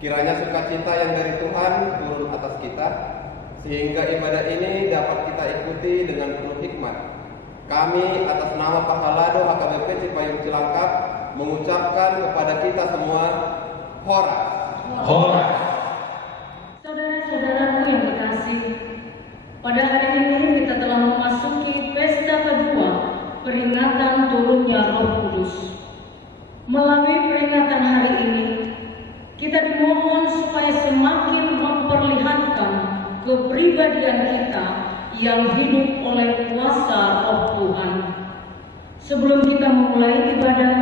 Kiranya sukacita yang dari Tuhan turun atas kita, sehingga ibadah ini dapat kita ikuti dengan penuh hikmat. Kami atas nama Pahalado HKBP Cipayung Cilangkap mengucapkan kepada kita semua, Horas. Horas. Saudara-saudaraku yang terkasih, pada hari ini kita telah memasuki pesta kedua peringatan turunnya Roh Kudus. Melalui peringatan hari ini, kita dimohon supaya semakin memperlihatkan kepribadian kita yang hidup oleh kuasa Roh Tuhan. Sebelum kita memulai ibadah,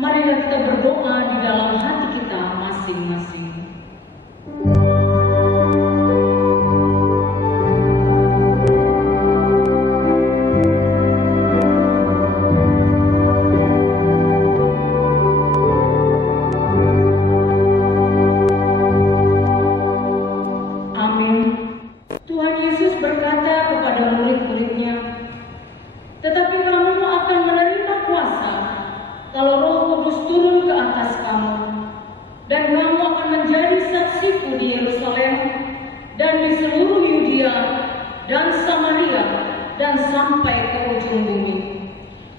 marilah kita berdoa di dalam hati kita masing-masing. Dan sampai ke ujung bumi.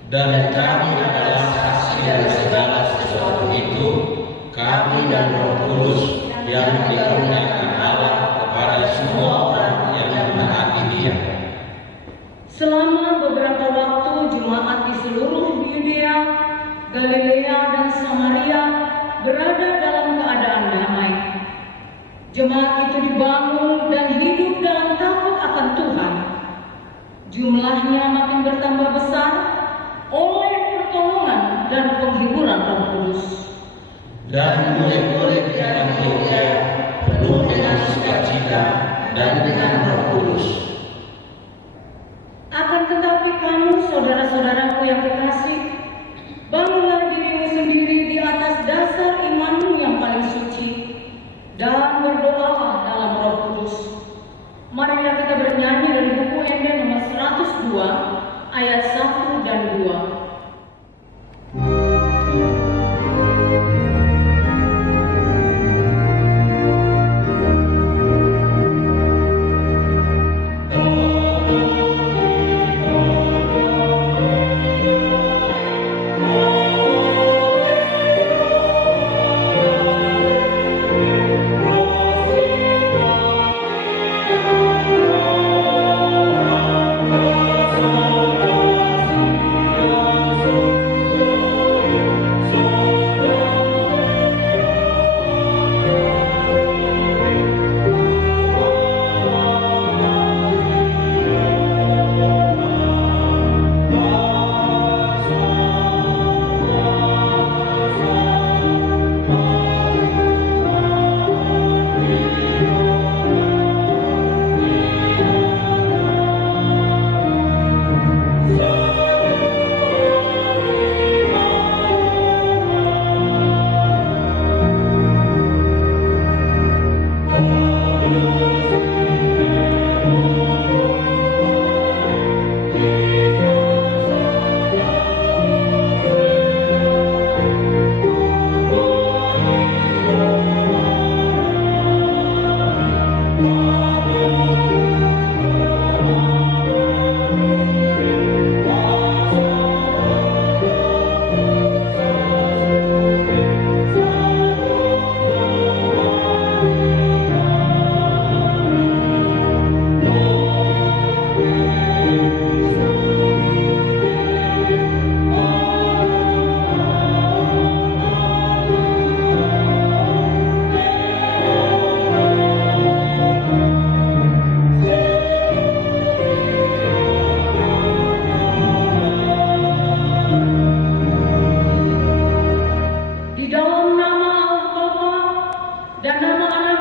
Dan kami adalah saksi dari segala sesuatu itu, kami dan Roh Kudus yang dikaruniakan Allah kepada semua orang yang menaati Dia. Selama beberapa waktu jemaat di seluruh Yudea, Galilea dan Samaria berada dalam keadaan damai. Jemaat itu dibangun dan hidup dalam takut akan Tuhan. Jumlahnya makin bertambah besar oleh pertolongan dan penghiburan Roh Kudus. Dan murid-murid di Antiokhia penuh dengan sukacita dan dengan Roh Kudus. Akan tetapi kamu, saudara-saudaraku yang kekasih, bangunlah dirimu sendiri di atas dasar imanmu yang paling suci, dan berdoalah dalam Roh Kudus. Marilah kita bernyanyi dari buku Ende nomor 102 ayat 1 dan 2. Amin.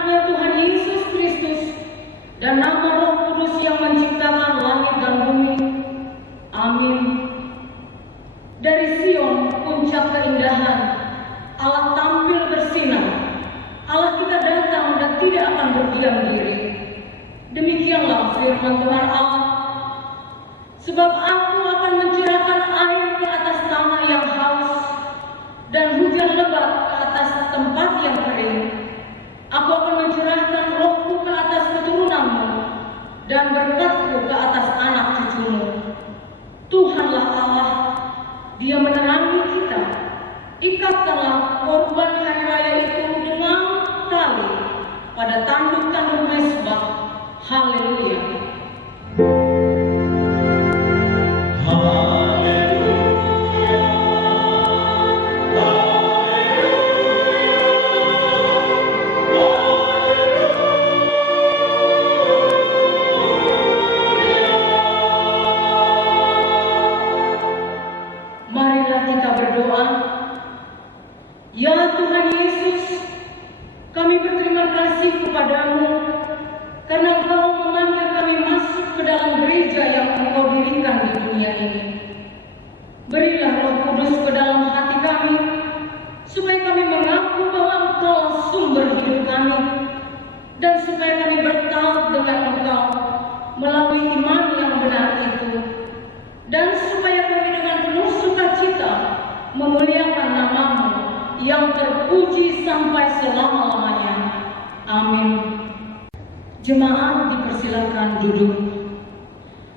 anaknya Tuhan Yesus Kristus dan nama Roh Kudus yang menciptakan langit dan bumi. Amin. Dari Sion, puncak keindahan, Allah tampil bersinar. Allah kita datang dan tidak akan berdiam diri. Demikianlah firman Tuhan Allah. Sebab aku akan mencurahkan air ke atas tanah yang haus dan hujan lebat ke atas tempat yang kering. Aku akan mencurahkan rohku ke atas keturunanmu dan berkatku ke atas anak cucumu. Tuhanlah Allah, Dia menerangi kita. Ikatkanlah korban hari raya itu dengan tali pada tanduk-tanduk mezbah. Haleluya. Ya Tuhan Yesus, kami berterima kasih kepadamu karena Engkau memanggil kami masuk ke dalam gereja yang Engkau dirikan di dunia ini. Berilah Roh Kudus ke dalam hati kami, supaya kami mengaku bahwa Engkau sumber hidup kami, dan supaya kami bertaut dengan Engkau melalui iman yang benar itu, dan supaya kami dengan penuh sukacita memuliakan nama-Mu yang terpuji sampai selama-lamanya. Amin. Jemaat dipersilakan duduk.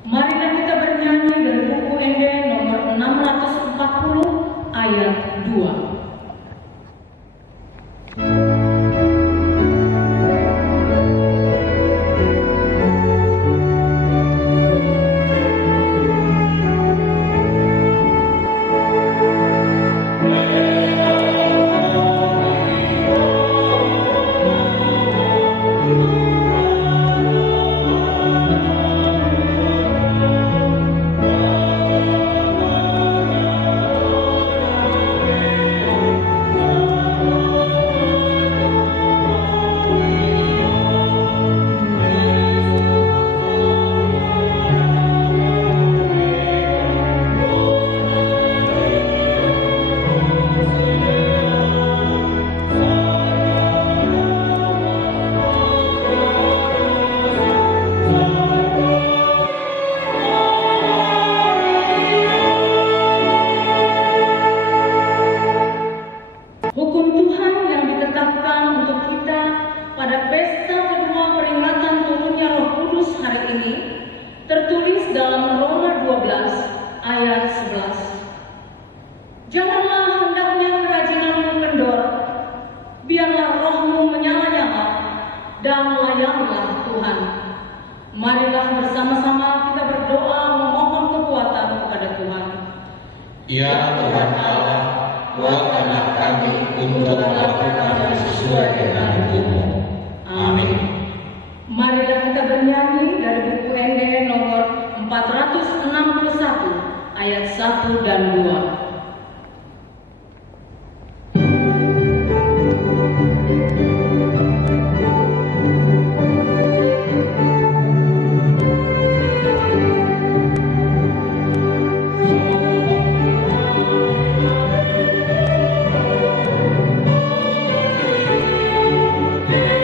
Marilah kita bernyanyi dari buku ND nomor 640 ayat 2. Janganlah hendaknya kerajinanmu kendor, biarlah rohmu menyala-nyala, dan layanilah Tuhan. Marilah bersama-sama kita berdoa memohon kekuatan kepada Tuhan. Ya Tuhan Allah, kuatkanlah kami untuk melakukan sesuai dengan hukum-Mu. Amin. Marilah kita bernyanyi dari buku ND nomor 461 ayat 1 dan 2. Yeah.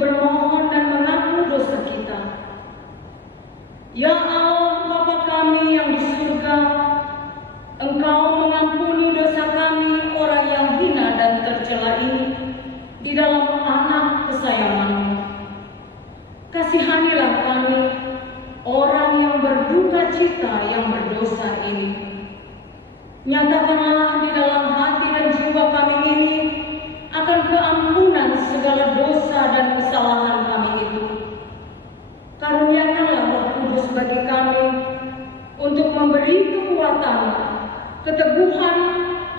untuk bermohon dan mengaku dosa kita. Ya Allah, Bapa kami yang di surga, Engkau mengampuni dosa kami orang yang hina dan tercela ini di dalam anak kesayangan-Mu. Kasihanilah kami, orang yang berduka cita yang berdosa ini. Nyatakanlah di dalam hati dan jiwa kami ini akan keampunan segala dosa dan kesalahan kami itu. Karuniakanlah Roh Kudus bagi kami untuk memberi kekuatan, keteguhan,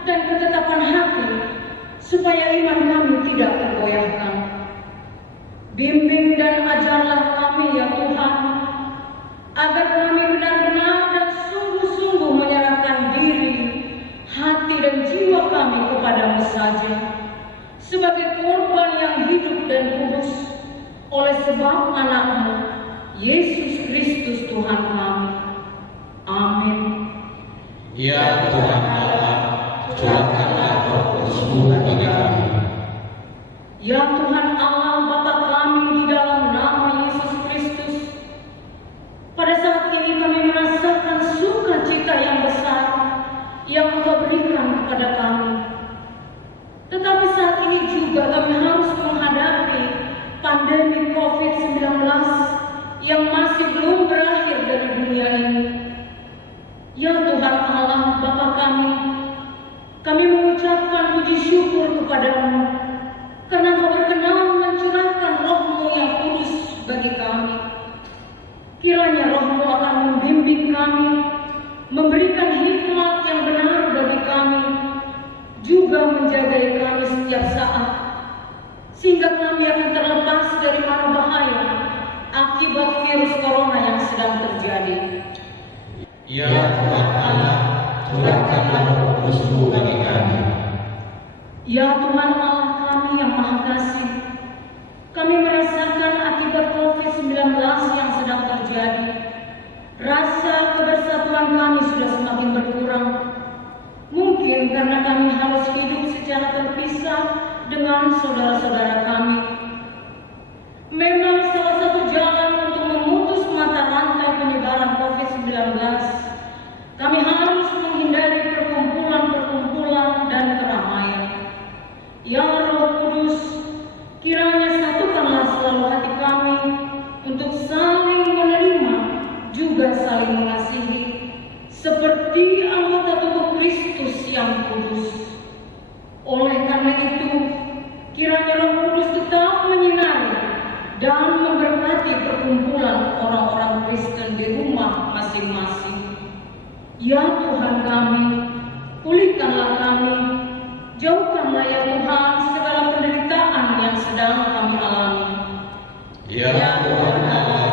dan ketetapan hati supaya iman kami tidak tergoyahkan. Bimbing dan ajarlah kami ya Tuhan, agar kami benar-benar dan sungguh-sungguh menyerahkan diri, hati dan jiwa kami kepada-Mu saja, sebagai korban yang hidup dan kudus, oleh sebab anak-Mu, Yesus Kristus Tuhan kami. Amin. Ya Tuhan Allah, curahkanlah Roh Kudus-Mu bagi kami. Ya Tuhan Allah Bapa kami di dalam nama Yesus Kristus, pada saat ini kami merasakan sukacita yang besar yang Engkau berikan kepada kami. Tetapi saat ini juga kami harus menghadapi pandemi COVID-19 yang masih belum berakhir dari dunia ini. Ya Tuhan Allah Bapa kami mengucapkan puji syukur kepada-Mu karena Engkau berkenan mencurahkan Roh-Mu yang kudus bagi kami. Kiranya Roh-Mu akan membimbing kami, memberikan hikmat yang benar bagi kami, juga menjaga kami setiap saat, sehingga kami akan terlepas dari mara bahaya akibat virus corona yang sedang terjadi. Ya Tuhan Allah, curahkanlah Roh Kudus-Mu bagi kami. Ya Tuhan Allah kami yang Maha Kasih, kami merasakan akibat COVID-19 yang sedang terjadi. Rasa kebersatuan kami sudah semakin berkurang. Mungkin karena kami harus hidup secara terpisah dengan saudara-saudara kami. Memang salah satu jalan untuk memutus mata rantai penyebaran COVID-19, kami harus menghindari perkumpulan-perkumpulan dan keramaian. Ya Roh Kudus, kiranya satukanlah selalu hati kami untuk saling menerima, juga saling mengasihi, seperti anggota tubuh Kristus yang kudus. Oleh karena itu, kiranya Roh Kudus tetap menyinari dan memberkati perkumpulan orang-orang Kristen di rumah masing-masing. Ya Tuhan kami, pulihkanlah kami, jauhkanlah ya Tuhan segala penderitaan yang sedang kami alami. Ya Tuhan Allah,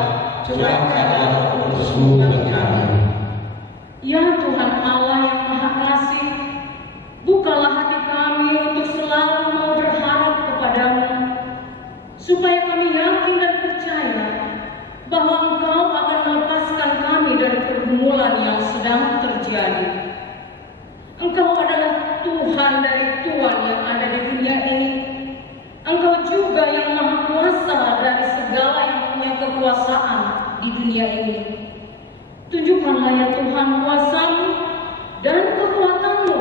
curahkanlah Roh Kudus-Mu bagi kami. Ya Tuhan Allah yang Maha Kasih, bukalah hati kami untuk selalu mau berharap kepada-Mu, supaya kami yakin dan percaya bahwa Engkau akan melepaskan kami dari pergumulan yang sedang terjadi. Engkau adalah Tuhan dari Tuhan yang ada di dunia ini. Engkau juga yang Maha Kuasa dari segala yang punya kekuasaan di dunia ini. Tunjukkanlah ya Tuhan kuasa-Mu dan kekuatan-Mu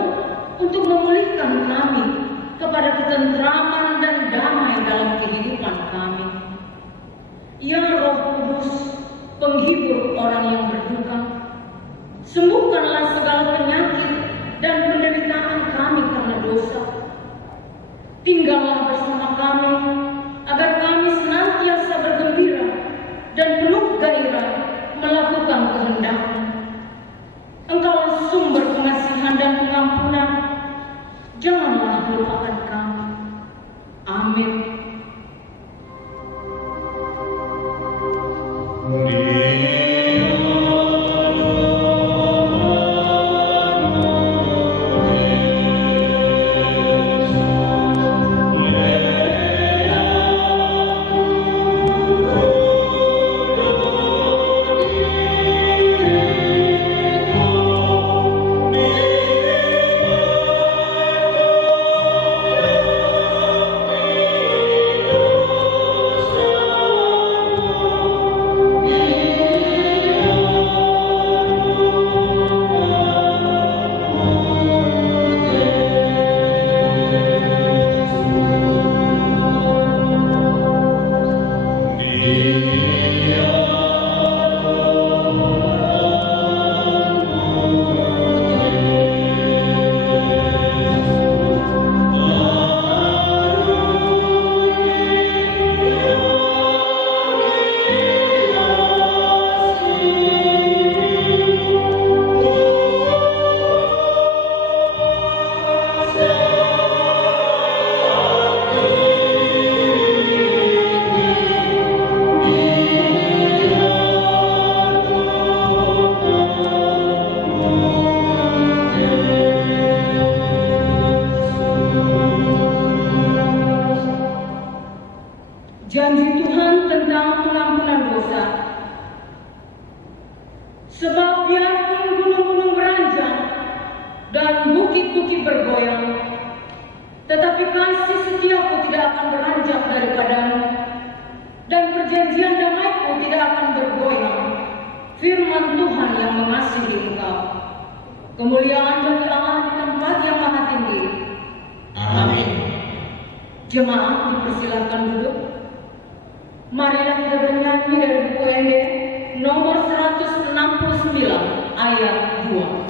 untuk memulihkan kami kepada ketentraman dan damai dalam kehidupan kami. Ya Roh Kudus, penghibur orang yang berduka, sembuhkanlah segala penyakit dan penderitaan kami karena dosa. Tinggallah bersama kami, agar kami senantiasa bergembira dan penuh gairah melakukan kehendak-Mu. Engkaulah sumber pengasihan dan pengampunan, janganlah lupakan kami. Amin. Ya Janji Tuhan tentang pengampunan dosa. Sebab biarpun gunung-gunung beranjak dan bukit-bukit bergoyang, tetapi kasih setiaku tidak akan beranjak daripadamu, dan perjanjian damaiku tidak akan bergoyang. Firman Tuhan yang mengasihi engkau. Kemuliaan bagi Allah di tempat yang maha tinggi. Amin. Jemaat dipersilakan duduk. Marilah kita bernyanyi dari buku MB nomor 169 ayat 2.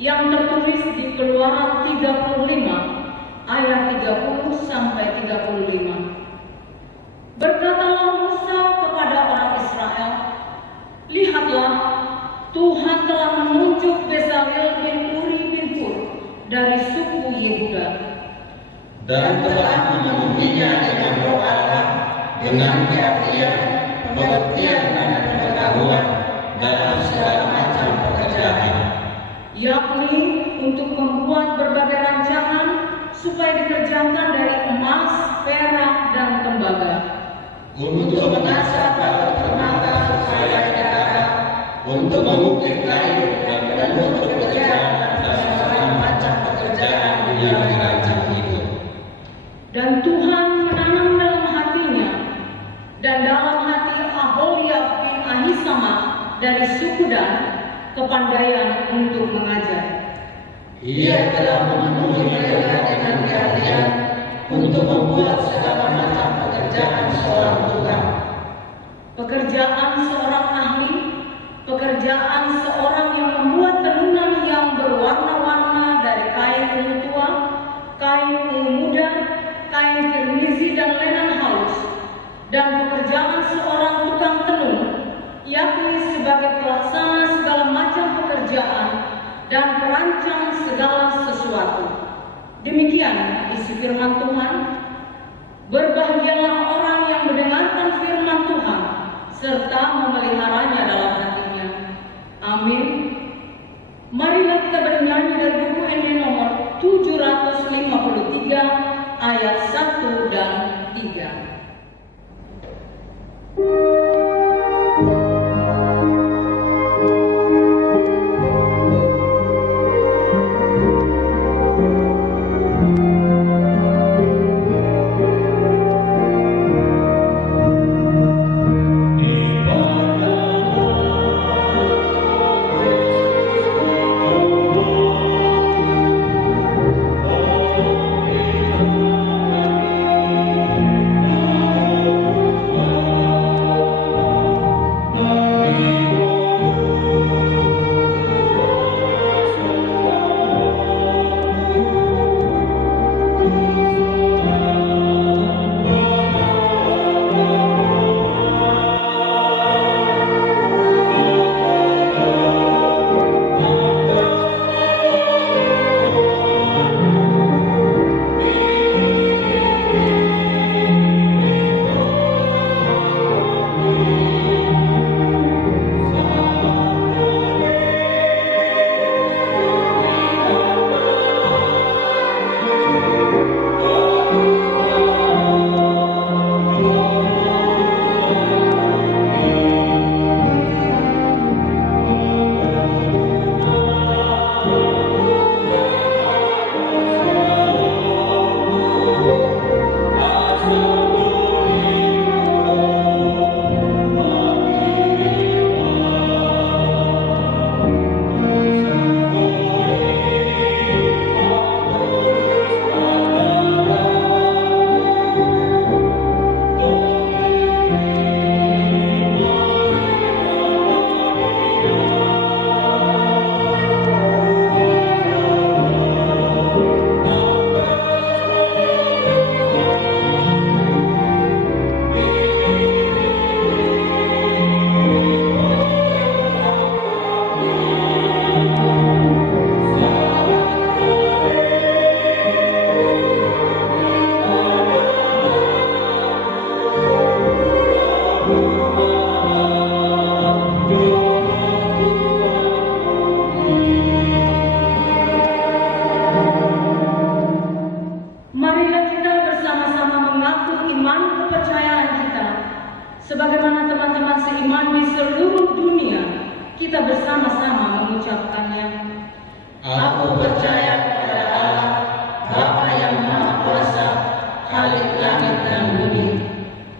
Yang tertulis di Keluaran 35 ayat 30 sampai 35. Berkatalah Musa kepada orang Israel, lihatlah, Tuhan telah menunjuk Bezalel bin Uri bin Hur dari suku Yehuda, dan telah memenuhinya dengan roh Allah, dengan keahlian, pengertian dan pengetahuan dalam segala macam pekerjaan, yakni untuk membuat berbagai rancangan supaya dikerjakan dari emas, perak, dan tembaga, untuk mengasah batu permata supaya dikatakan, untuk mengukir kayu dan untuk pekerjaan dan segala macam pekerjaan yang dirancang itu. Dan Tuhan menanam dalam hatinya dan dalam hati Aholiab bin Ahisamah dari suku Dan kepandaian untuk mengajar. Ia telah memenuhi mereka dengan keahlian untuk membuat segala macam pekerjaan seorang tukang, Pekerjaan seorang ahli, pekerjaan seorang yang membuat tenunan yang berwarna-warna dari kain ungu tua, kain ungu muda, kain kirmizi dan lenan halus, dan pekerjaan seorang tukang tenun, yakni sebagai pelaksana segala macam pekerjaan dan perancang segala sesuatu. Demikian isi firman Tuhan. Berbahagialah orang yang mendengarkan firman Tuhan serta memeliharanya dalam hatinya. Amin. Marilah kita bernyanyi dari buku ND nomor 753 ayat 1 dan 3. Oh bersama-sama mengucapkannya. Aku percaya kepada Allah, Bapa yang Maha Kuasa, Khalik langit dan bumi.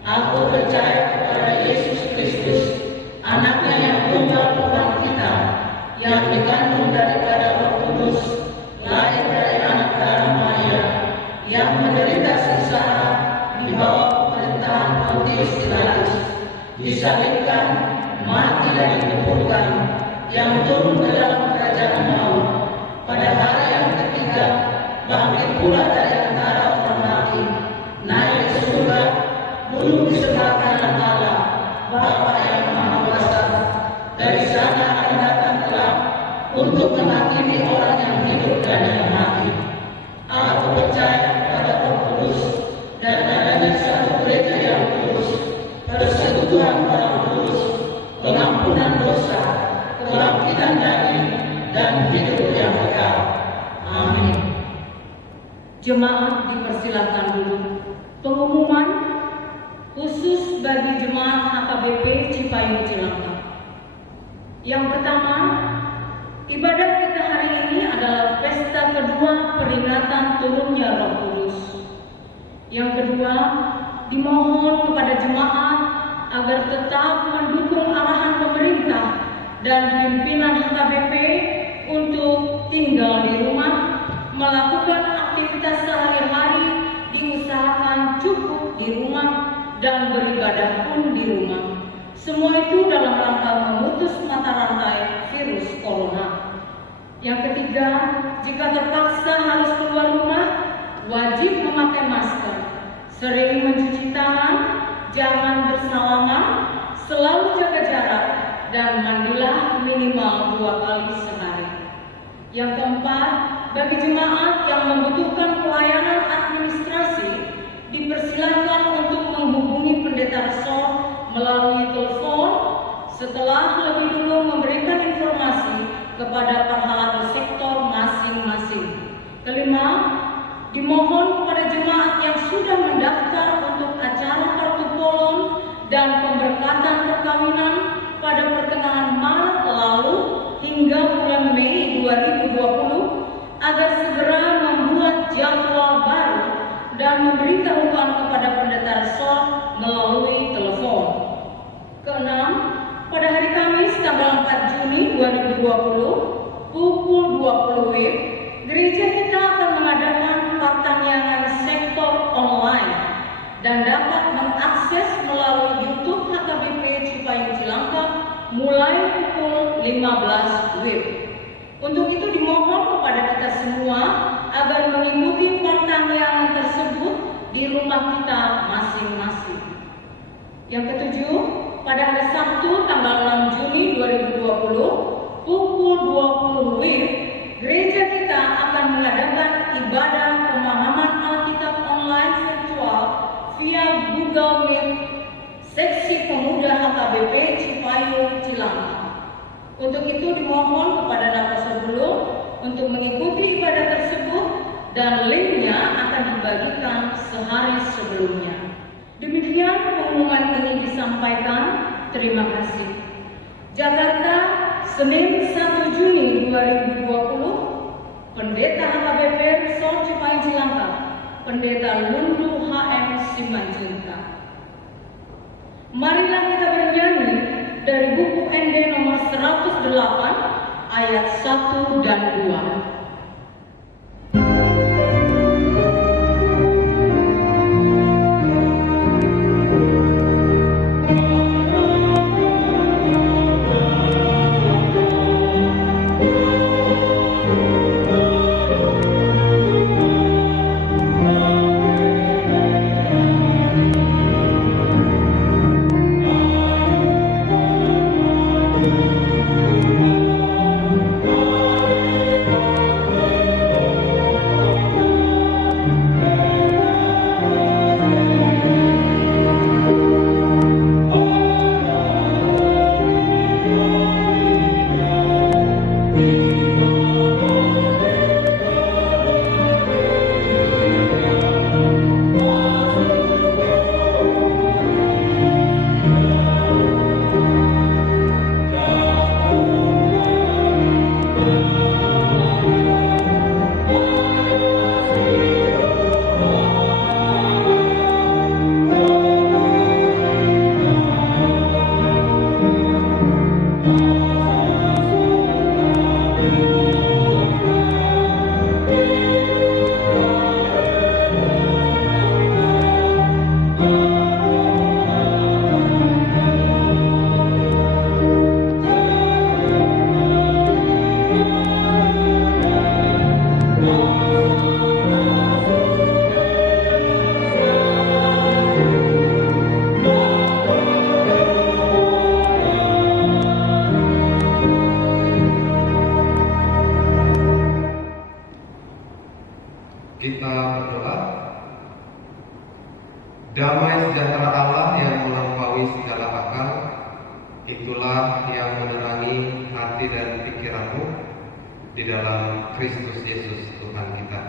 Aku percaya kepada Yesus Kristus, Anaknya yang tunggal Tuhan kita, yang dikandung daripada Roh Kudus, lahir dari anak darah Maria, yang menderita sengsara di bawah pemerintahan Pontius Pilatus, disalibkan, mati dan dikuburkan, yang turun ke dalam kerajaan maut, pada hari yang ketiga bangkit pula dari antara orang mati, naik ke surga, duduk di sebelah kanan Allah, Bapa yang Maha Kuasa. Dari sana akan datang kelak untuk menghakimi orang yang hidup dan yang mati. Aku percaya pada Roh Kudus dan adanya satu gereja yang kudus, persekutuan orang kudus, pengampunan dosa, kebangkitan daging, dan hidup yang kekal. Amin. Jemaat dipersilakan duduk. Pengumuman khusus bagi jemaat HKBP Cipayung Cilangkap. Yang pertama, ibadah kita hari ini adalah pesta kedua peringatan turunnya Roh Kudus. Yang kedua, dimohon kepada jemaat agar tetap mendukung arahan pemerintah dan pimpinan HKBP untuk tinggal di rumah, melakukan aktivitas sehari-hari, diusahakan cukup di rumah, dan beribadah pun di rumah. Semua itu dalam rangka memutus mata rantai virus corona. Yang ketiga, jika terpaksa harus keluar rumah, wajib memakai masker, sering mencuci tangan, jangan bersalaman, selalu jaga jarak, dan mandilah minimal 2 kali sehari. Yang keempat, bagi jemaat yang membutuhkan pelayanan administrasi, dipersilakan untuk menghubungi Pendeta Resor melalui telepon setelah lebih dulu memberikan informasi kepada pahala sektor masing-masing. Kelima, dimohon kepada jemaat yang sudah mendaftar untuk acara kartu polon dan pemberkatan perkawinan pada pertengahan Maret lalu hingga bulan Mei 2020 agar segera membuat jadwal baru dan memberitahukan kepada Pendeta Resor melalui telepon. Keenam, pada hari Kamis tanggal 4 Juni 2020 pukul 20 WIB, gereja kita akan mengadakan pertanian sektor online dan dapat mengakses melalui YouTube HKBP Cipayung Cilangkap mulai pukul 15 WIB. Untuk itu dimohon kepada kita semua agar mengikuti pertanian tersebut di rumah kita masing-masing. Yang ketujuh, pada hari Sabtu tanggal 6 Juni 2020 pukul 20 WIB, gereja kita akan mengadakan ibadah pemahaman Alkitab online virtual via Google Meet seksi pemuda HKBP Cipayung Cilangkap. Untuk itu dimohon kepada napas sebelum untuk mengikuti ibadah tersebut dan linknya akan dibagikan sehari sebelumnya. Demikian pengumuman ini disampaikan. Terima kasih. Jakarta, Senin 1 Juni 2020, Pendeta HKBP Resor Cipayung Cilangkap, Pendeta Lundu HM Simanjuntak. Marilah kita bernyanyi dari buku ND nomor 108 ayat 1 dan 2. itulah yang menerangi hati dan pikiranmu di dalam Kristus Yesus Tuhan kita.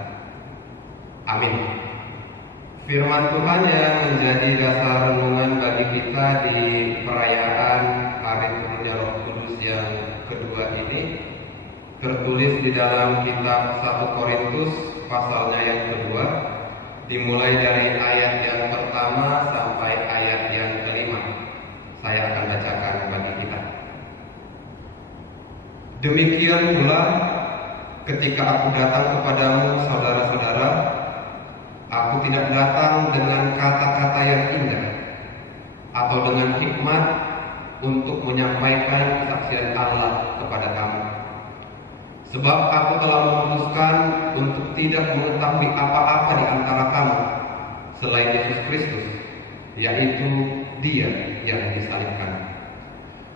Amin. Firman Tuhan yang menjadi dasar renungan bagi kita di perayaan Hari Turunnya Roh Kudus yang kedua ini tertulis di dalam kitab 1 Korintus pasalnya yang kedua, dimulai dari ayat yang pertama sampai ayat yang kelima. Saya akan bacakan bagi kita. Demikian pula ketika aku datang kepadamu saudara-saudara, aku tidak datang dengan kata-kata yang indah atau dengan hikmat untuk menyampaikan kesaksian Allah kepada kamu. Sebab aku telah memutuskan untuk tidak mengetahui apa-apa di antara kamu selain Yesus Kristus, yaitu Dia yang disalibkan.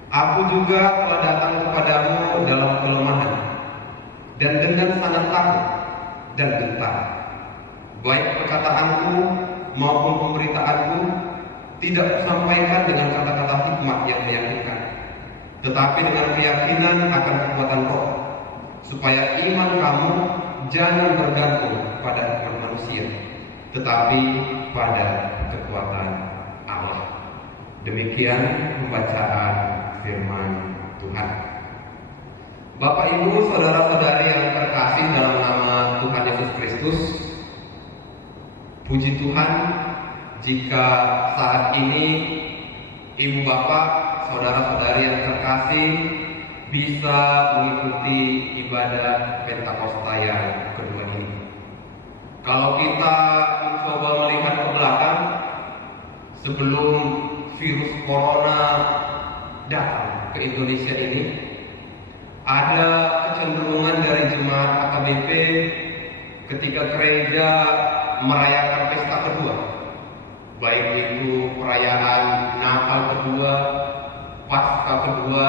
Aku juga telah datang kepadamu dalam kelemahan dan dengan sangat takut dan gentar. Baik perkataanku maupun pemberitaanku tidak kusampaikan dengan kata-kata hikmat yang meyakinkan, tetapi dengan keyakinan akan kekuatan Roh, supaya iman kamu jangan bergantung pada hikmat manusia, tetapi pada kekuatan Allah. Demikian pembacaan firman Tuhan. Bapak, Ibu, saudara-saudari yang terkasih dalam nama Tuhan Yesus Kristus, puji Tuhan jika saat ini Ibu Bapak, saudara-saudari yang terkasih bisa mengikuti ibadah Pentakosta yang kedua ini. Kalau kita mencoba melihat ke belakang, sebelum virus corona datang ke Indonesia ini, ada kecenderungan dari jemaat AKBP ketika gereja merayakan pesta kedua, baik itu perayaan Natal kedua, Paskah kedua,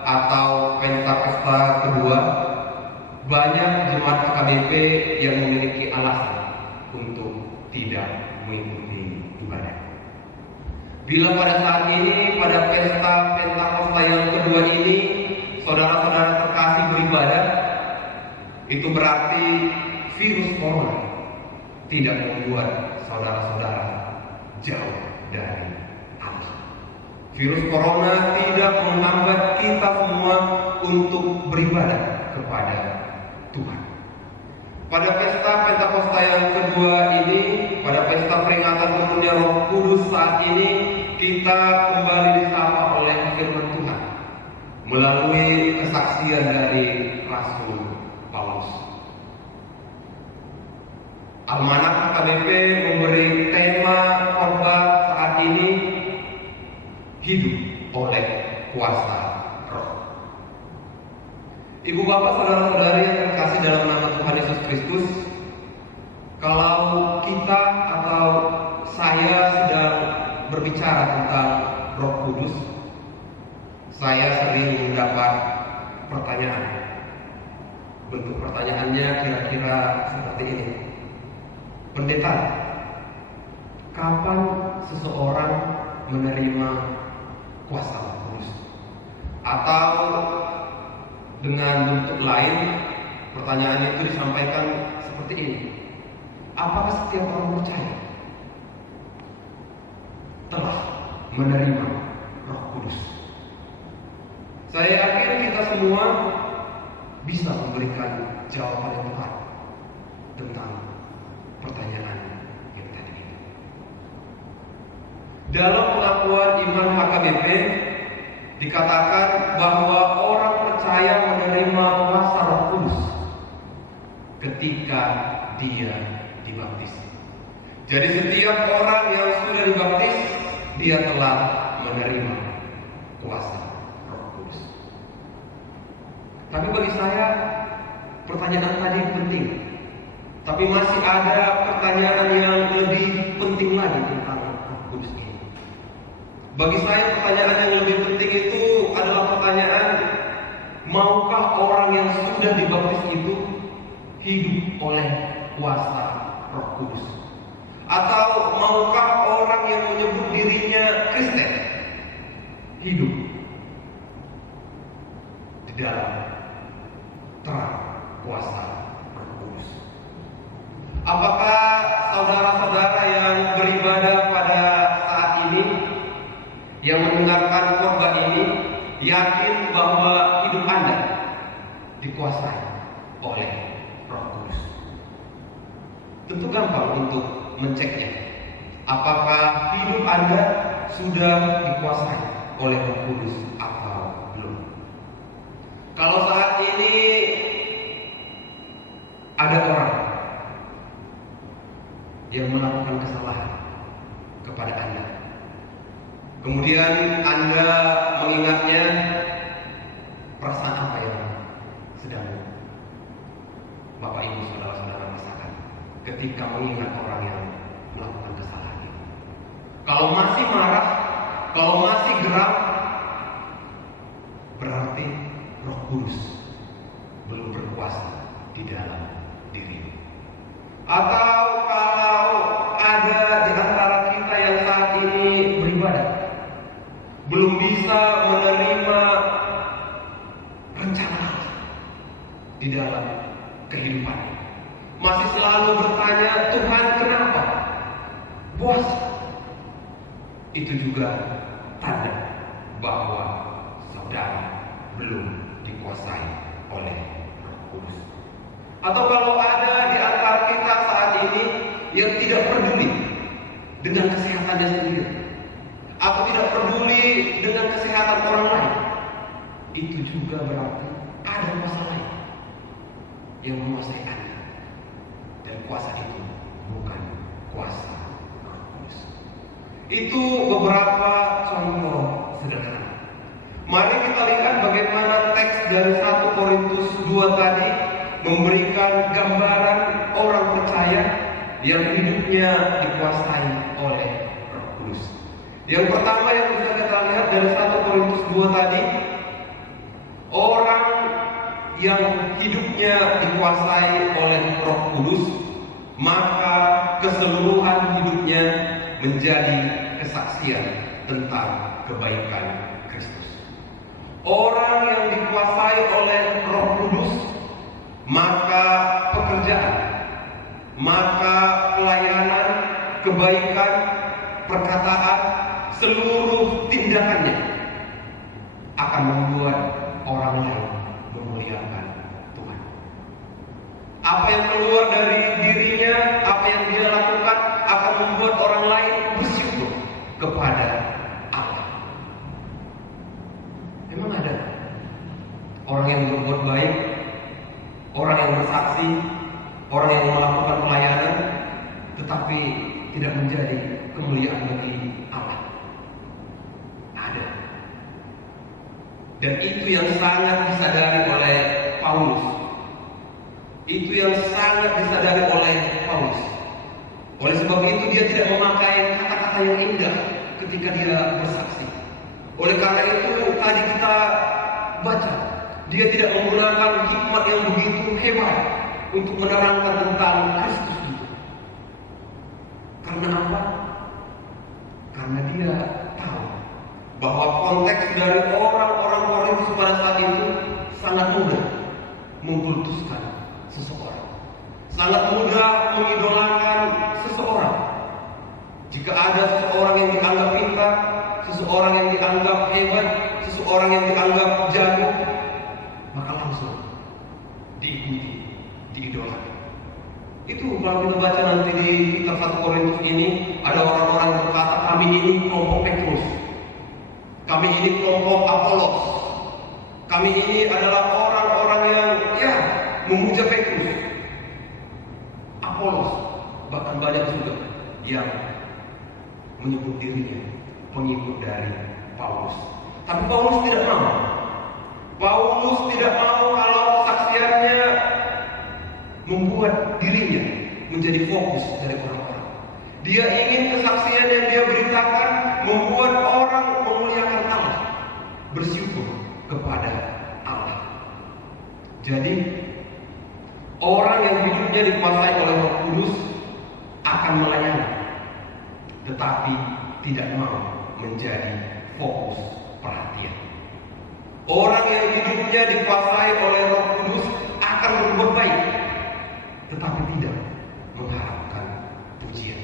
atau Pentakosta kedua, banyak jemaat AKBP yang memiliki alasan untuk tidak mengikuti ibadah. Bila pada saat ini, pada pesta Pentakosta yang kedua ini, saudara-saudara terkasih beribadah, itu berarti virus corona tidak membuat saudara-saudara jauh dari Allah. Virus corona tidak menghambat kita semua untuk beribadah kepada Tuhan. Pada pesta Pentakosta yang kedua ini, pada pesta peringatan turunnya Roh Kudus saat ini, kita kembali disapa oleh firman Tuhan melalui kesaksian dari Rasul Paulus. Almanak AKBP memberi tema khotbah saat ini, hidup oleh kuasa Roh. Ibu bapak saudara-saudari yang terkasih dalam nama Tuhan Yesus Kristus, kalau kita atau saya sedang berbicara tentang Roh Kudus, saya sering mendapat pertanyaan. Bentuk pertanyaannya kira-kira seperti ini. Pendeta, kapan seseorang menerima kuasa Roh Kudus? Atau dengan bentuk lain, pertanyaan itu disampaikan seperti ini. Apakah setiap orang percaya telah menerima Roh Kudus? Saya yakin kita semua bisa memberikan jawaban yang tepat tentang pertanyaan yang tadi itu. Dalam pengakuan iman HKBP dikatakan bahwa orang percaya menerima kuasa Roh Kudus ketika dia dibaptis. Jadi setiap orang yang sudah dibaptis, dia telah menerima kuasa Roh Kudus. Tapi bagi saya pertanyaan tadi penting. Tapi masih ada pertanyaan yang lebih penting lagi tentang Roh Kudus ini. Bagi saya pertanyaan yang lebih penting itu adalah pertanyaan, maukah orang yang sudah dibaptis itu hidup oleh kuasa Roh Kudus? Atau maukah orang yang menyebut dirinya Kristen hidup dalam terang kuasa Roh Kudus. Apakah saudara-saudara yang beribadah pada saat ini, yang mendengarkan khotbah ini, yakin bahwa hidup Anda dikuasai oleh Roh Kudus? Tentu gampang untuk menceknya. Apakah hidup Anda sudah dikuasai oleh Roh Kudus atau belum? Kalau saat ini ada orang yang melakukan kesalahan kepada Anda, kemudian Anda mengingatnya, perasaan apa yang sedang Bapak Ibu saudara-saudara rasakan ketika mengingat orang yang melakukan kesalahan ini? Kalau masih marah, kalau masih geram, berarti Roh Kudus belum berkuasa di dalam diri. Atau kalau ada di antara kita yang saat ini beribadah, belum bisa menerima rencana Allah di dalam kehidupan, masih selalu bertanya, Tuhan kenapa? Bos, itu juga tanda bahwa saudara belum dikuasai oleh Roh Kudus. Atau kalau ada di antara kita saat ini yang tidak peduli dengan kesehatannya sendiri, atau tidak peduli dengan kesehatan orang lain, itu juga berarti ada kuasa lain yang menguasai Anda, dan kuasa itu bukan kuasa Roh Kudus. Itu beberapa contoh sederhana. Mari kita lihat bagaimana teks dari 1 Korintus 2 tadi memberikan gambaran orang percaya yang hidupnya dikuasai oleh Roh Kudus. Yang pertama yang bisa kita lihat dari 1 Korintus 2 tadi, orang yang hidupnya dikuasai oleh Roh Kudus, maka keseluruhan hidupnya menjadi kesaksian tentang kebaikan Kristus. Orang yang dikuasai oleh Roh Kudus, maka pekerjaan, maka pelayanan, kebaikan, perkataan, seluruh tindakannya akan membuat orang lain memuliakan Tuhan. Apa yang keluar dari dirinya, apa yang dia lakukan akan membuat orang lain bersyukur kepada Allah. Memang ada orang yang berbuat baik, orang yang bersaksi, orang yang melakukan pelayanan, tetapi tidak menjadi kemuliaan bagi Allah. Ada. Dan itu yang sangat disadari oleh Paulus. Itu yang sangat disadari oleh Paulus. Oleh sebab itu dia tidak memakai kata-kata yang indah ketika dia bersaksi. Oleh karena itu tadi kita baca, dia tidak menggunakan hikmat yang begitu hebat untuk menerangkan tentang Kristus itu. Karena apa? Karena dia tahu bahwa konteks dari orang-orang Korintus pada saat itu sangat mudah mengkultuskan seseorang, sangat mudah mengidolakan seseorang. Jika ada seseorang yang dianggap pintar, seseorang yang dianggap hebat, seseorang yang dianggap jago, maka langsung diikuti, diidolakan. Itu kalau kita baca nanti di kitab 1 Korintus ini, ada orang-orang yang berkata, kami ini kelompok Petrus, kami ini kelompok Apolos, kami ini adalah orang-orang yang memuja Petrus, Apolos, bahkan banyak juga yang menyebut dirinya pengikut dari Paulus. Tapi Paulus tidak mau. Paulus tidak mau kalau kesaksiannya membuat dirinya menjadi fokus dari orang-orang. Dia ingin kesaksian yang dia beritakan membuat orang memuliakan Allah, bersyukur kepada Allah. Jadi orang yang hidupnya dikuasai oleh Roh Kudus akan melayani, tetapi tidak mau menjadi fokus perhatian. Orang yang hidupnya dikuasai oleh Roh Kudus akan berbuat baik, tetapi tidak mengharapkan pujian.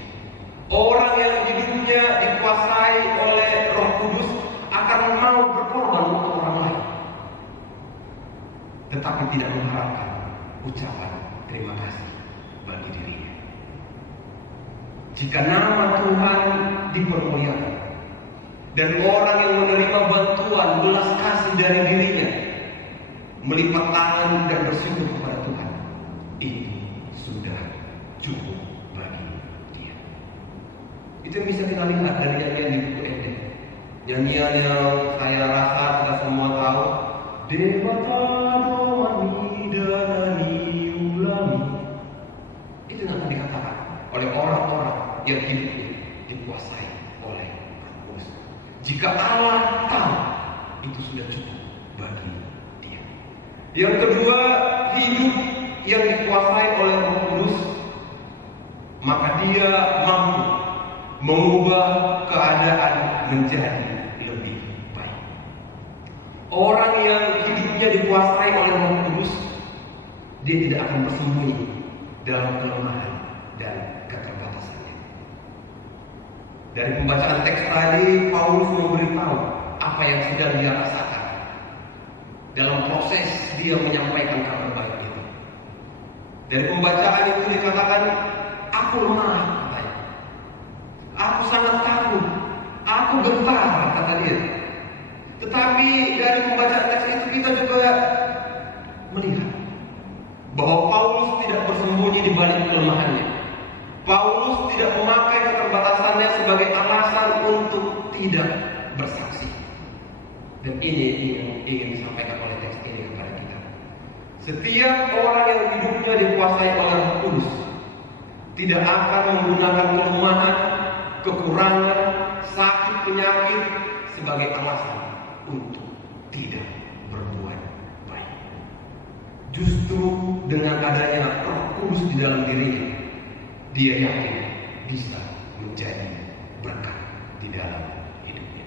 Orang yang hidupnya dikuasai oleh Roh Kudus akan mau berkorban untuk orang lain, tetapi tidak mengharapkan ucapan terima kasih bagi dirinya. Jika nama Tuhan dipermuliakan dan orang yang menerima bantuan belas kasih dari dirinya melipat tangan dan bersyukur kepada Tuhan, itu sudah cukup bagi dia. Itu yang bisa kita lihat dari nyanyian di buku Eden. Nyanyian yang saya rasa kita semua tahu, Dewata doani danani ulami. Itu yang akan dikatakan oleh orang-orang yang hidupnya dikuasai oleh Roh Kudus. Jika Allah tahu, itu sudah cukup bagi dia. Yang kedua, hidup yang dikuasai oleh Roh Kudus, maka dia mampu mengubah keadaan menjadi lebih baik. Orang yang hidupnya dikuasai oleh Roh Kudus, dia tidak akan bersembunyi dalam kelemahan dan keterbatasannya. Dari pembacaan teks tadi, Paulus memberitahu apa yang sedang dia rasakan dalam proses dia menyampaikan kabar baik itu. Dari pembacaan itu dikatakan, aku lemah, katanya. Aku sangat takut, aku gentar, kata dia. Tetapi dari pembacaan teks itu kita juga melihat bahwa Paulus tidak bersembunyi di balik kelemahannya. Paulus tidak memakai keterbatasannya sebagai alasan untuk tidak bersaksi. Dan ini ingin disampaikan oleh teks ini kepada kita. Setiap orang yang hidupnya dikuasai oleh Roh Kudus tidak akan menggunakan kelemahan, kekurangan, sakit, penyakit sebagai alasan untuk tidak berbuat baik. Justru dengan adanya Roh Kudus di dalam dirinya, dia yakin bisa menjadi berkat di dalam hidupnya.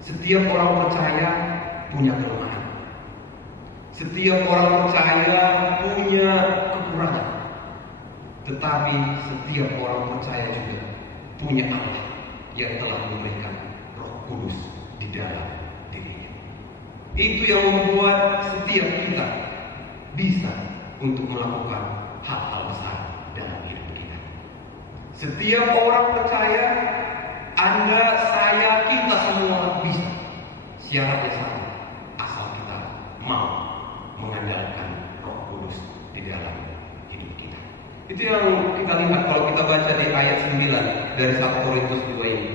Setiap orang percaya punya kelemahan. Setiap orang percaya punya kekurangan. Tetapi setiap orang percaya juga punya Allah yang telah memberikan Roh Kudus di dalam dirinya. Itu yang membuat setiap kita bisa untuk melakukan hal-hal besar dalam hidup kita. Setiap orang percaya, Anda, saya, kita semua bisa. Syaratnya sama, asal kita mau mengandalkan Roh Kudus di dalam hidup kita. Itu yang kita lihat kalau kita baca di ayat 9 dari 1 Korintus 2 ini.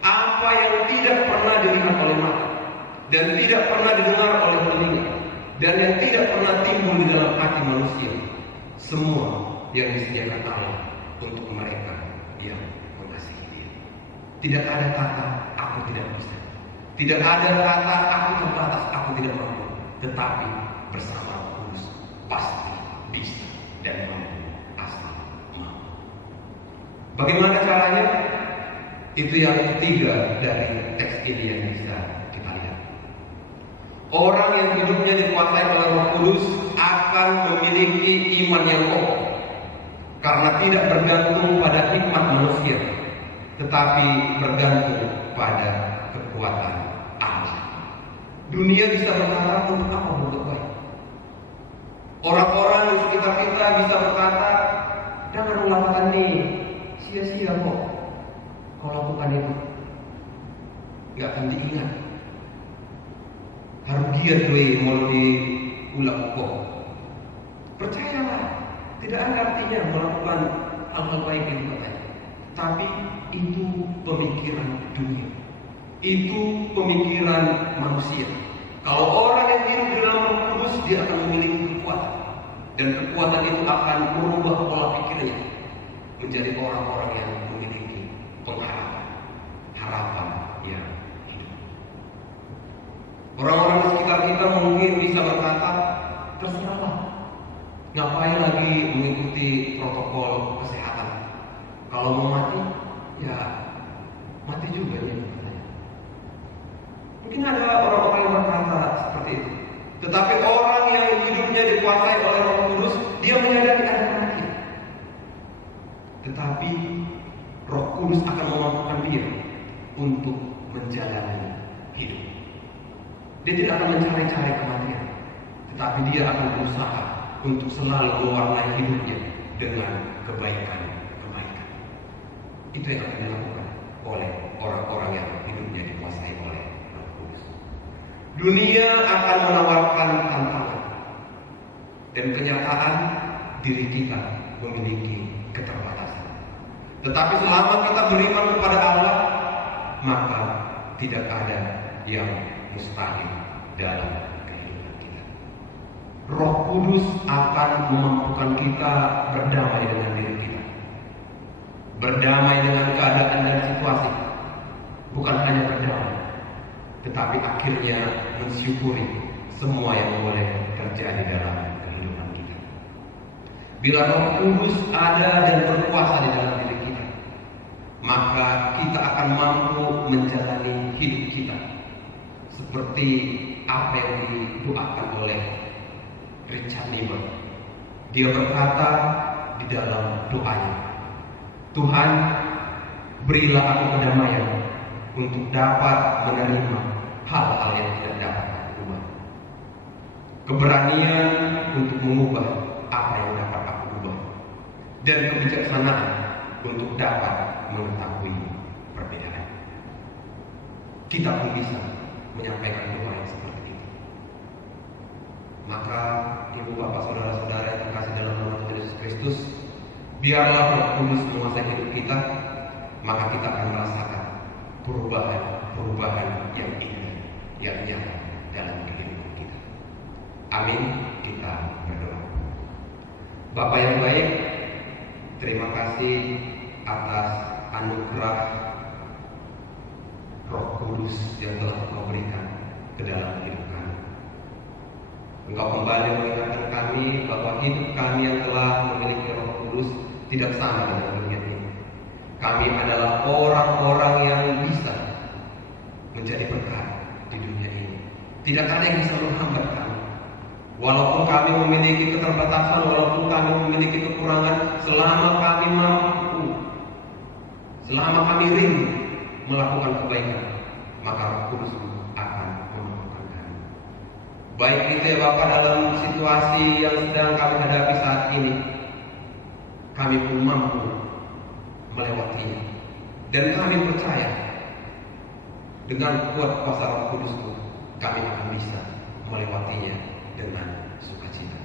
Apa yang tidak pernah dilihat oleh mata dan tidak pernah didengar oleh telinga dan yang tidak pernah timbul di dalam hati manusia, semua yang disediakan Allah untuk mereka yang mengasihi Dia. Tidak ada kata aku tidak bisa. Tidak ada kata aku terbatas, aku tidak mampu. Tetapi bersama Roh Kudus pasti bisa dan mampu asal mau. Bagaimana caranya? Itu yang ketiga dari teks ini yang bisa kita lihat. Orang yang hidupnya dikuasai oleh Roh Kudus akan memiliki iman yang kokoh, karena tidak bergantung pada hikmat manusia, tetapi bergantung pada kekuatan Allah. Dunia bisa berkata, untuk apa berbuat baik? Orang-orang di sekitar kita bisa berkata, jangan melakukan ini, sia-sia kok. Kalau lakukan itu, nggak akan diingat. Harus giat gue mau diulang kok. Percayalah, tidak ada artinya melakukan hal-hal baik itu katanya. Tapi itu pemikiran dunia, itu pemikiran manusia. Kalau orang yang hidup di dalam Roh Kudus, dia akan memiliki kekuatan, dan kekuatan itu akan merubah pola pikirnya menjadi orang-orang yang memiliki pengharapan, harapan yang hidup. Orang-orang di sekitar kita mungkin bisa berkata, terserahlah, ngapain lagi mengikuti protokol kesehatan? Kalau mau mati, ya mati juga ya. Mungkin ada orang-orang yang berkata, seperti itu. Tetapi orang yang hidupnya dikuasai oleh Roh Kudus, dia menyadari ada kematian. Tetapi Roh Kudus akan memampukan dia untuk menjalani hidup. Dia tidak akan mencari-cari kematian, tetapi dia akan berusaha untuk selalu mewarnai hidupnya dengan kebaikan-kebaikan. Itu yang akan dilakukan oleh orang-orang yang hidupnya dikuasai oleh Roh Kudus. Dunia akan menawarkan tantangan, dan kenyataan diri kita memiliki keterbatasan. Tetapi selama kita beriman kepada Allah, maka tidak ada yang mustahil dalam kehidupan kita. Roh Kudus akan memampukan kita berdamai dengan diri kita, berdamai dengan keadaan dan situasi. Bukan hanya berdamai, tetapi akhirnya mensyukuri semua yang boleh terjadi dalam kehidupan kita. Bila Roh Kudus ada dan berkuasa di dalam diri kita, maka kita akan mampu menjalani hidup kita seperti apa yang didoakan oleh Richard Niebuhr. Dia berkata di dalam doanya, Tuhan, berilah aku kedamaian untuk dapat menerima hal-hal yang tidak dapat aku ubah, keberanian untuk mengubah apa yang dapat aku ubah, dan kebijaksanaan untuk dapat mengetahui perbedaan. Kita pun bisa menyampaikan doa yang seperti itu. Maka ibu bapak saudara-saudara yang terkasih dalam nama Tuhan Yesus Kristus, biarlah Roh Kudus menguasai hidup kita, maka kita akan merasakan perubahan yang indah, yang nyata dalam kehidupan kita. Amin. Kita berdoa. Bapa yang baik, terima kasih atas anugerah Roh Kudus yang telah Engkau berikan ke dalam hidup kami. Engkau kembali mengingatkan kami bahwa hidup kami yang telah memiliki Roh Kudus tidak sama dengan dunia ini. Kami adalah orang-orang yang bisa menjadi berkat di dunia ini. Tidak ada yang bisa menghambat kami. Walaupun kami memiliki keterbatasan, walaupun kami memiliki kekurangan, selama kami mampu, selama kami rindu melakukan kebaikan, maka Roh Kudus akan memampukan kami. Baik itu ya Bapak, dalam situasi yang sedang kami hadapi saat ini, kami pun mampu melewatinya. Dan kami percaya dengan kuat kuasa Roh Kudus itu, kami akan bisa melewatinya dengan sukacita.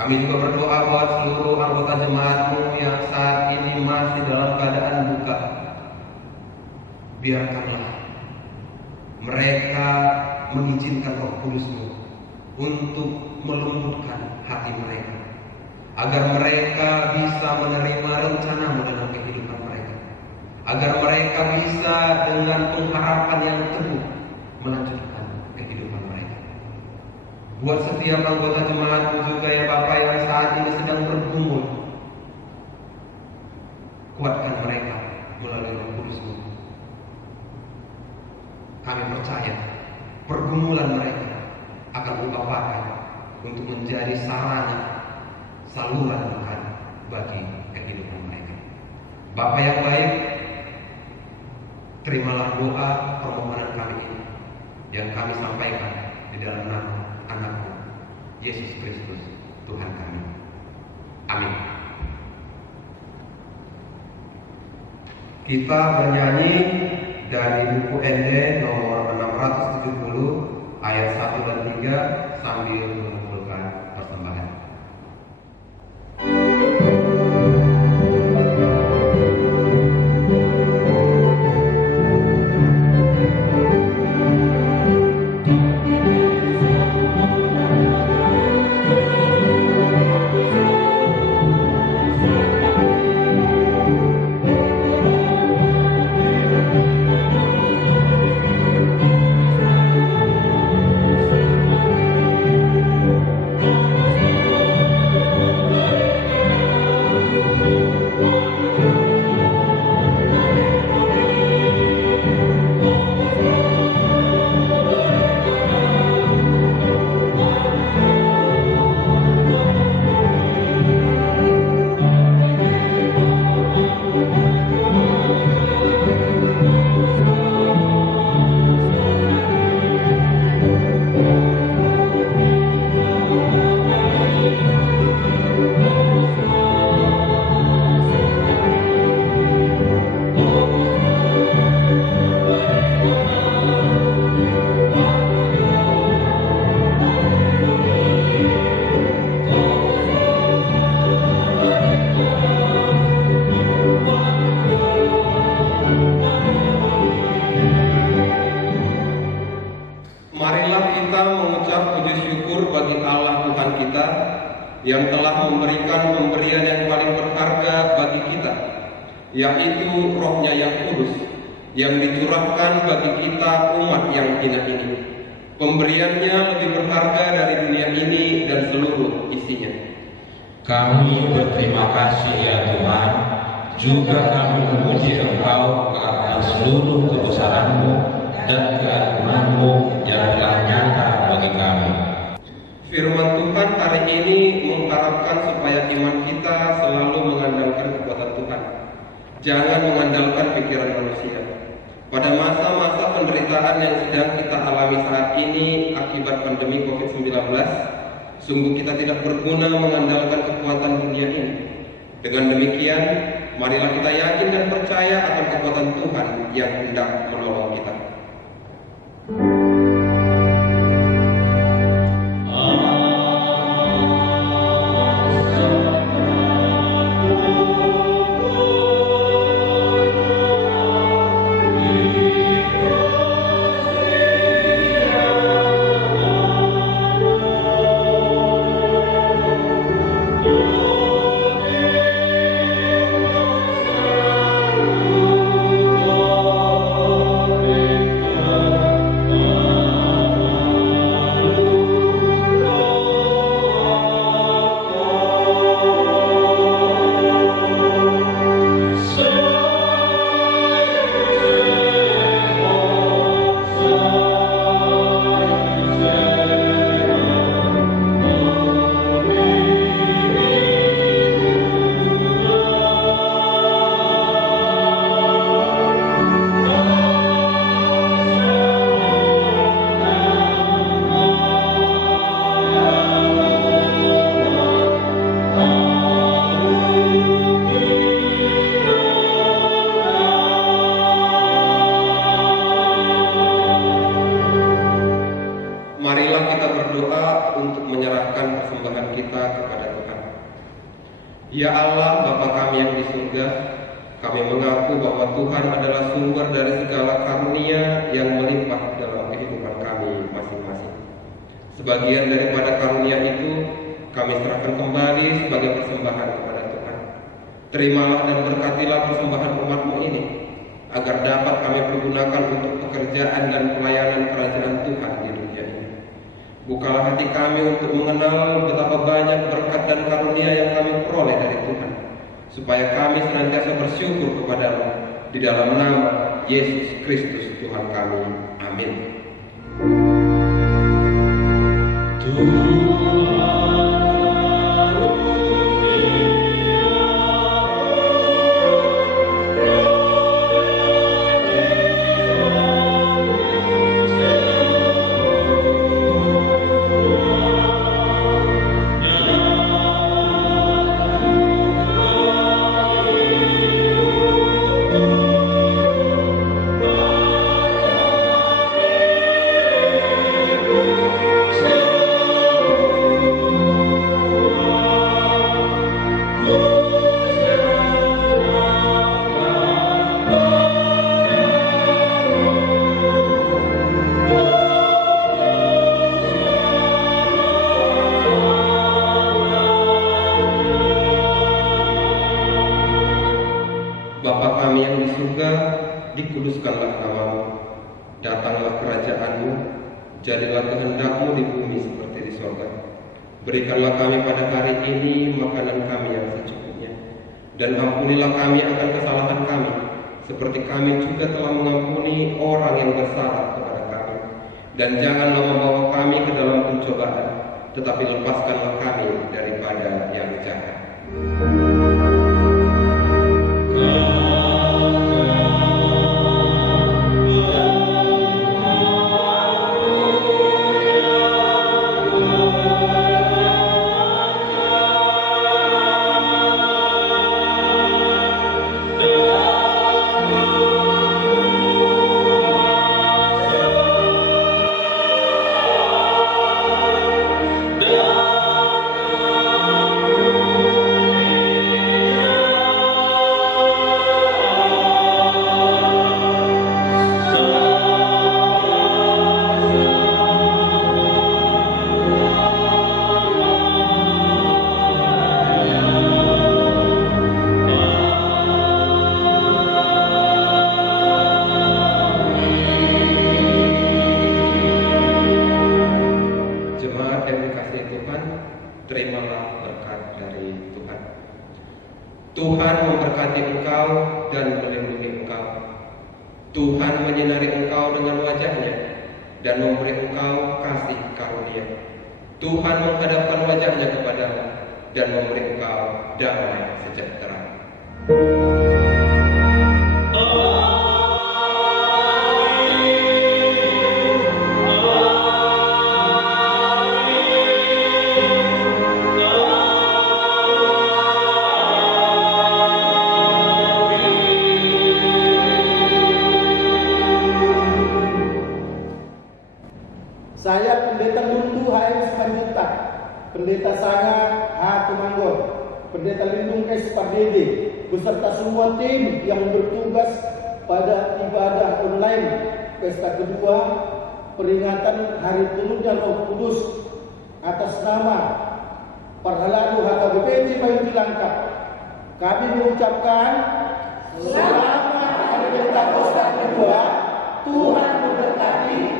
Kami juga berdoa buat seluruh anggota jemaat-Mu yang saat ini masih dalam keadaan buka. Biarkanlah mereka mengizinkan Roh Kudus-Mu untuk melembutkan hati mereka, agar mereka bisa menerima rencana-Mu dalam kehidupan mereka, agar mereka bisa dengan pengharapan yang teguh melanjutkan kehidupan mereka. Buat setiap anggota jemaat juga ya Bapak yang saat ini sedang bergumul, kuatkan mereka melalui Roh Kudus-Mu. Kami percaya pergumulan mereka akan Engkau pakai untuk menjadi sarana, saluran berkat bagi kehidupan mereka. Bapa yang baik, terimalah doa permohonan kami ini yang kami sampaikan di dalam nama Anak-Mu, Yesus Kristus, Tuhan kami. Amin. Kita bernyanyi dari buku ND nomor 670 ayat 1 dan 3 sambil mengumpulkan persembahan. Thank you. Marilah kita mengucap puji syukur bagi Allah Tuhan kita yang telah memberikan pemberian yang paling berharga bagi kita, yaitu Roh-Nya yang kudus, yang dicurahkan bagi kita umat yang hina ini. Pemberiannya lebih berharga dari dunia ini dan seluruh isinya. Kami berterima kasih ya Tuhan, juga kami memuji Engkau karena seluruh kebesaran-Mu dan keagungan-Mu yang telah nyata bagi kami. Firman Tuhan hari ini mengharapkan supaya iman kita selalu mengandalkan kekuatan Tuhan. Jangan mengandalkan pikiran manusia. Pada masa-masa penderitaan yang sedang kita alami saat ini akibat pandemi COVID-19, sungguh kita tidak berguna mengandalkan kekuatan dunia ini. Dengan demikian, marilah kita yakin dan percaya akan kekuatan Tuhan yang hendak menolong kita. Marilah kita berdoa untuk menyerahkan persembahan kita kepada Tuhan. Ya Allah, Bapa kami yang di surga, kami mengaku bahwa Tuhan adalah sumber dari segala karunia yang melimpah dalam kehidupan kami masing-masing. Sebagian daripada karunia itu kami serahkan kembali sebagai persembahan kepada Tuhan. Terimalah dan berkatilah persembahan umat-Mu ini, agar dapat kami pergunakan untuk pekerjaan dan pelayanan kerajaan Tuhan di dunia ini. Bukalah hati kami untuk mengenal betapa banyak berkat dan karunia yang kami peroleh dari Tuhan, supaya kami senantiasa bersyukur kepada-Mu di dalam nama Yesus Kristus Tuhan kami. Amin. Bapa kami yang di surga, dikuduskanlah nama-Mu, datanglah kerajaan-Mu, jadilah kehendak-Mu di bumi seperti di surga. Berikanlah kami pada hari ini makanan kami yang secukupnya, dan ampunilah kami akan kesalahan kami, seperti kami juga telah mengampuni orang yang bersalah kepada kami. Dan janganlah membawa kami ke dalam pencobaan, tetapi lepaskanlah kami daripada yang jahat. terimalah berkat dari Tuhan. Tuhan memberkati engkau dan melindungi engkau. Tuhan menyinari engkau dengan wajah-Nya dan memberi engkau kasih karunia. Tuhan menghadapkan wajah-Nya kepadamu dan memberi engkau damai sejahtera. Saya Pendeta Lundu H.M. Simanjuntak, Pendeta Sanga H. Tumanggon, Pendeta Lindung S. Pardede, beserta semua tim yang bertugas pada ibadah online pesta kedua peringatan Hari Turunnya Roh Kudus atas nama Parhalado HKBP Payung Cilangkap. Kami mengucapkan selamat Hari Pentakosta kedua. Tuhan memberkati.